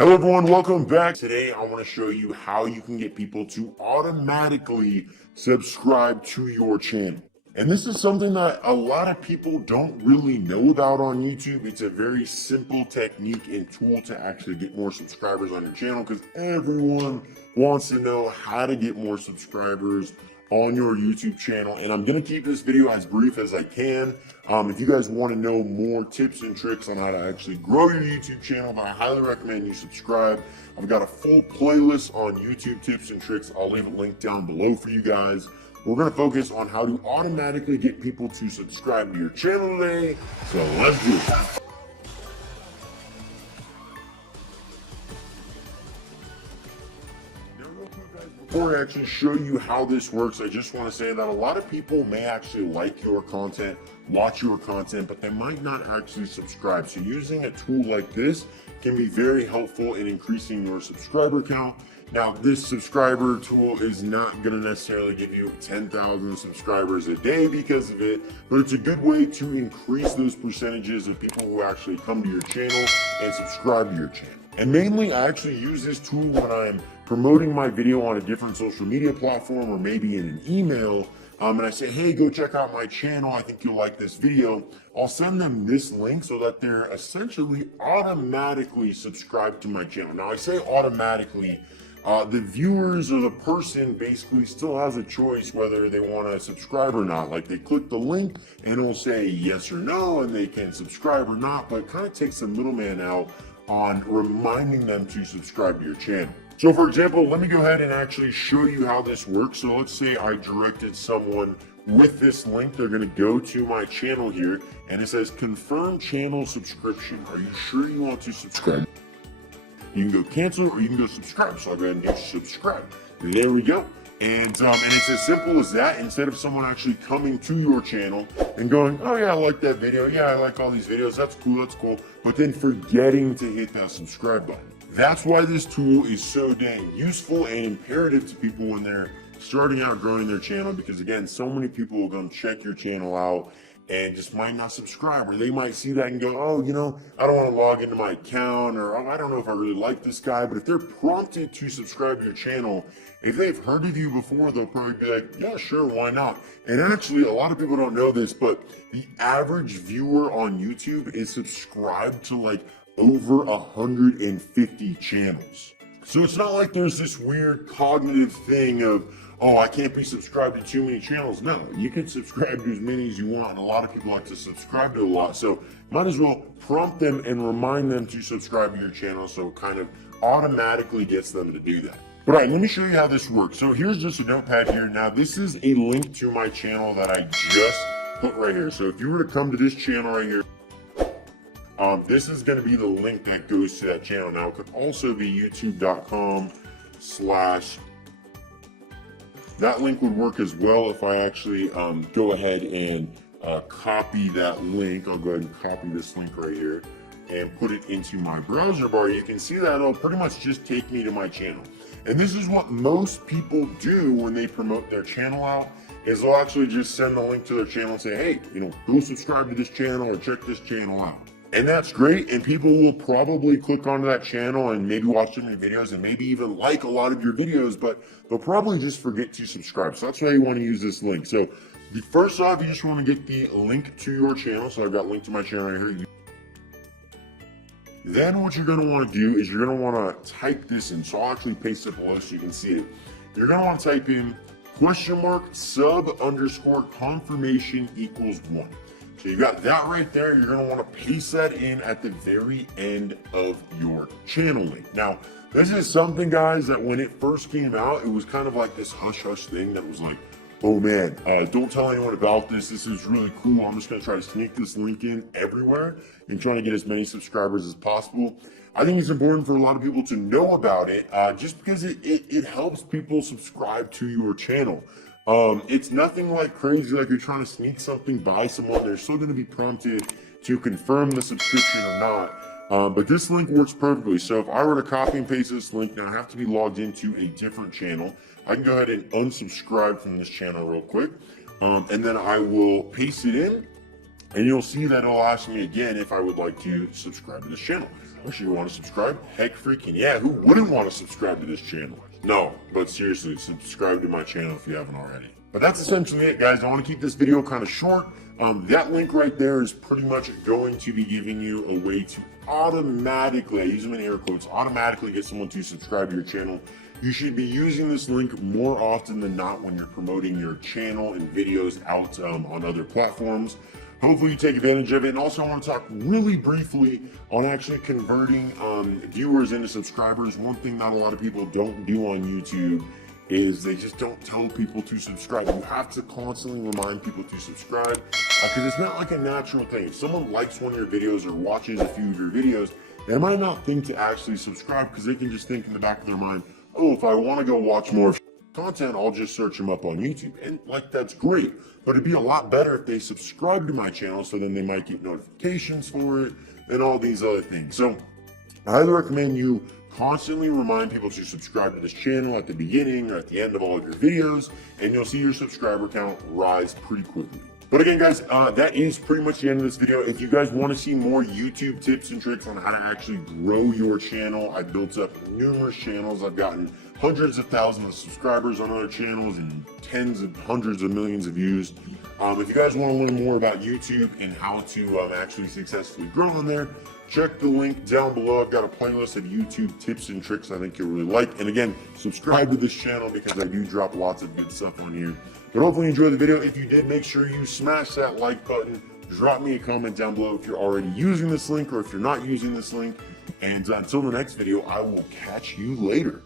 Hello everyone, welcome back. Today I want to show you how you can get people to automatically subscribe to your channel. And this is something that a lot of people don't really know about on YouTube. It's a very simple technique and tool to actually get more subscribers on your channel because everyone wants to know how to get more subscribers on your YouTube channel. And I'm going to keep this video as brief as I can. If you guys want to know more tips and tricks on how to actually grow your YouTube channel, then I highly recommend you subscribe. I've got a full playlist on YouTube tips and tricks. I'll leave a link down below for you guys. We're going to focus on how to automatically get people to subscribe to your channel today. So let's do it. Before I actually show you how this works, I just want to say that a lot of people may actually like your content, watch your content, but they might not actually subscribe. So using a tool like this can be very helpful in increasing your subscriber count. Now, this subscriber tool is not going to necessarily give you 10,000 subscribers a day because of it, but it's a good way to increase those percentages of people who actually come to your channel and subscribe to your channel. And mainly, I actually use this tool when I'm promoting my video on a different social media platform or maybe in an email, and I say, hey, go check out my channel. I think you'll like this video. I'll send them this link so that they're essentially automatically subscribed to my channel. Now, I say automatically. The viewers or the person basically still has a choice whether they want to subscribe or not. Like they click the link and it'll say yes or no, and they can subscribe or not, but it kind of takes the middleman out on reminding them to subscribe to your channel. So for example, let me go ahead and actually show you how this works. So let's say I directed someone with this link. They're going to go to my channel here and it says confirm channel subscription. Are you sure you want to subscribe? You can go cancel or you can go subscribe. So I'll go ahead and hit subscribe. And there we go. And it's as simple as that. Instead of someone actually coming to your channel and going, oh yeah, I like that video. Yeah, I like all these videos. That's cool. That's cool. But then forgetting to hit that subscribe button. That's why this tool is so dang useful and imperative to people when they're starting out growing their channel. Because again, so many people will go check your channel out and just might not subscribe, or they might see that and go, oh, you know, I don't want to log into my account, or oh, I don't know if I really like this guy. But if they're prompted to subscribe to your channel, if they've heard of you before, they'll probably be like, yeah, sure, why not? And actually, a lot of people don't know this, but the average viewer on YouTube is subscribed to like over 150 channels. So it's not like there's this weird cognitive thing of, oh, I can't be subscribed to too many channels. No, you can subscribe to as many as you want. And a lot of people like to subscribe to a lot. So might as well prompt them and remind them to subscribe to your channel so it kind of automatically gets them to do that. But all right, let me show you how this works. So here's just a notepad here. Now, this is a link to my channel that I just put right here. So if you were to come to this channel right here, this is going to be the link that goes to that channel. Now, it could also be youtube.com/ that link would work as well if I actually go ahead and copy that link. I'll go ahead and copy this link right here and put it into my browser bar. You can see that it'll pretty much just take me to my channel. And this is what most people do when they promote their channel out, is they'll actually just send the link to their channel and say, hey, you know, go subscribe to this channel or check this channel out. And that's great, and people will probably click onto that channel and maybe watch some of your videos and maybe even like a lot of your videos, but they'll probably just forget to subscribe. So that's why you want to use this link. So first off, you just want to get the link to your channel. So I've got a link to my channel right here. Then what you're going to want to do is you're going to want to type this in. So I'll actually paste it below so you can see it. You're going to want to type in !sub_confirmation=1. So you got that right there. You're going to want to paste that in at the very end of your channel link. Now, this is something, guys, that when it first came out, it was kind of like this hush-hush thing that was like, oh man, don't tell anyone about this. This is really cool. I'm just going to try to sneak this link in everywhere and trying to get as many subscribers as possible. I think it's important for a lot of people to know about it just because it helps people subscribe to your channel. It's nothing like crazy, like you're trying to sneak something by someone. They're still going to be prompted to confirm the subscription or not. But this link works perfectly. So if I were to copy and paste this link, now I have to be logged into a different channel. I can go ahead and unsubscribe from this channel real quick. And then I will paste it in. And you'll see that it'll ask me again if I would like to subscribe to this channel. Gosh, you want to subscribe? Heck freaking yeah, who wouldn't want to subscribe to this channel? No, but seriously, subscribe to my channel if you haven't already. But that's essentially it, guys. I want to keep this video kind of short. That link right there is pretty much going to be giving you a way to automatically, I use them in air quotes, automatically get someone to subscribe to your channel. You should be using this link more often than not when you're promoting your channel and videos out on other platforms. Hopefully you take advantage of it. And also I want to talk really briefly on actually converting viewers into subscribers. One thing not a lot of people don't do on YouTube is they just don't tell people to subscribe. You have to constantly remind people to subscribe because it's not like a natural thing. If someone likes one of your videos or watches a few of your videos, they might not think to actually subscribe because they can just think in the back of their mind, oh, if I want to go watch more content, I'll just search them up on YouTube. And like, that's great, but it'd be a lot better if they subscribe to my channel, so then they might get notifications for it and all these other things. So I highly recommend you constantly remind people to subscribe to this channel at the beginning or at the end of all of your videos, and you'll see your subscriber count rise pretty quickly. But again, guys, that is pretty much the end of this video. If you guys want to see more YouTube tips and tricks on how to actually grow your channel, I built up numerous channels. I've gotten hundreds of thousands of subscribers on other channels and tens of hundreds of millions of views. If you guys want to learn more about YouTube and how to actually successfully grow on there, check the link down below. I've got a playlist of YouTube tips and tricks I think you'll really like. And again, subscribe to this channel because I do drop lots of good stuff on here. But hopefully you enjoyed the video. If you did, make sure you smash that like button. Drop me a comment down below if you're already using this link or if you're not using this link. And until the next video, I will catch you later.